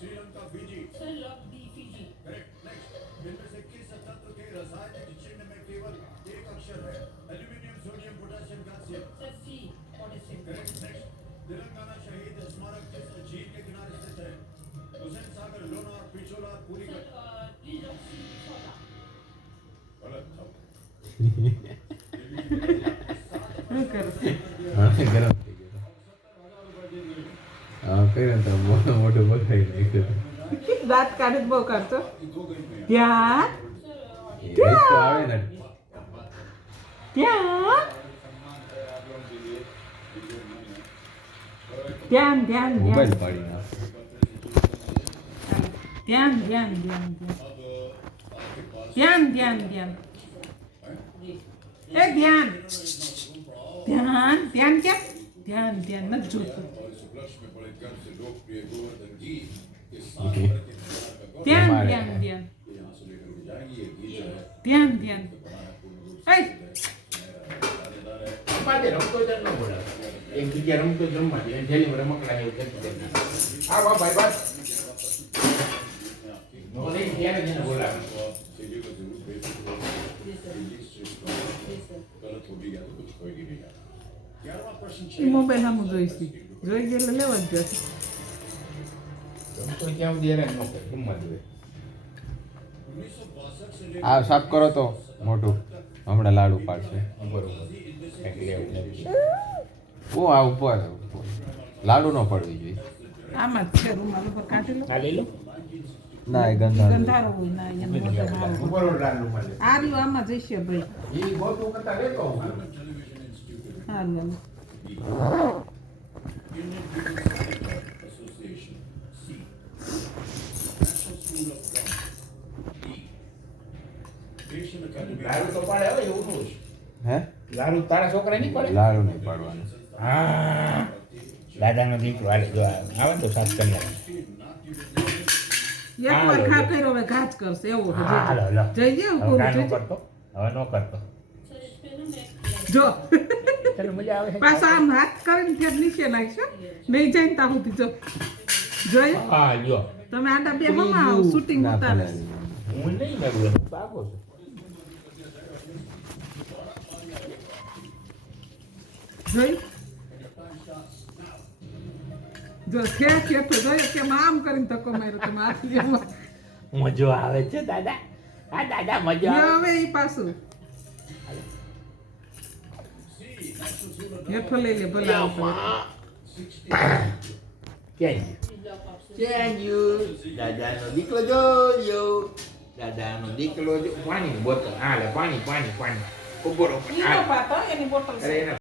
Sri Lanka Fiji. Sir lock D Fiji. Correct. Next, इनमें से किस तत्व के रासायनिक चिन्ह में केवल एक अक्षर है? Aluminium, sodium, potassium, calcium. Sir C potassium. Correct. Next, Telangana शहीद स्मारक किस झील के किनारे स्थित है? Hussain Sagar, Lonar, Pichola, Pulicat. Sir please of C सोला। गलत था। શું કરશે હા ગરમ થઈ ગયો હા કઈ તો મોટું મોટું બગાડી નાખ્યું દાંત કાઢી બહુ કરતો ત્યાં એ તો આવે ને ત્યાં ધ્યાન ધ્યાન મોબાઈલ ધ્યાન પાડી નાખ ધ્યાન ધ્યાન ધ્યાન ધ્યાન ધ્યાન ધ્યાન એ ધ્યાન ધ્યાન ધ્યાન ક્યાં ધ્યાન ધ્યાન નથી જોતું और इस उपलक्ष्य में बड़े गर्व से लोकप्रिय गोवर्धन घी के Okay. ધ્યાન તમારે. ધ્યાન ધ્યાન यहाँ से लेकर के जाएंगे। ये घी जो है ધ્યાન ધ્યાન बना है पूर्ण रूप એ दानेदार है। બાજે રમતો જ ન બોલાવે એક જગ્યા રમતો જ રમવા દે જેલી રમકડા એવું કરતું આ વા ભાઈ બસ નો નહીં ત્યારે જ એને બોલાવે चलिए को जरूर भेज दो। गलत हो भी गया तो कुछ होगी नहीं। 11वां प्रश्न એ મોબાઈલ સામું જોઈશી જોઈ ગયેલો લેવા જ જશે રમતો ક્યાં સુધી એને ન કરે રમવા જોઈએ 1962 से આ સાફ કરો તો મોટું હમણાં લાડુ પાડશે બરોબર એટલે એવું ઓ આ ઉપર લાડુ ન પડવી જોઈએ આમાં જ છે રૂમાલ ઉપર કાઢી લો આ લઈ લો ના એ ગંધા ગંધારો હોય ના એને મોઢે મારો ઉપર લાલ મળે આ રહ્યું આમાં જઈશે ભાઈ એ ગોતું કરતા લેતો હું હા લો Indian People Science Association. C. National School of Drama. D. Asian Academy. લાડુ તો પાડે હવે એવું થોડું છે. હે લાડુ તારા છોકરા નહીં પડે લાડુ નહીં પાડવાનું હા દાદાનો દીકરો હાલે જો આવે તો સાત કલાક એક વાર ખા કર્યો હવે ઘા જ કરશે એવો હા હાલો હાલો જઈ ગયો હવે પૂરું ના થઈ નો કરતો હવે નો કરતો सर इस पे ना मैं જો ચાલો મજા આવે છે પાછા આમ હાથ કરીને ત્યાં નીચે નાખશો નહીં જઈને ત્યાં સુધી જો જોયું હા જો તમે આડા બે મમ્મા શૂટિંગ ના ઉતારે પડે હું નહીં મેળવું પાકો છું જોયું જો ક્યાં કે તો જોયું કે આમ કરીને ધક્કો માર્યો તમે હાથ લેવા મજો આવે છે દાદા હા દાદા મજા આવે હવે એ પાછું હેઠો લઈ લે ભલે આવશે ક્યાં ગયું દાદાનો દીકરો જોયો દાદાનો દીકરો જો પાણીની બોટલ હા લે પાણી પાણી પાણી ઉભો રહો ઈ નો પાતો એની બોટલ અરે એના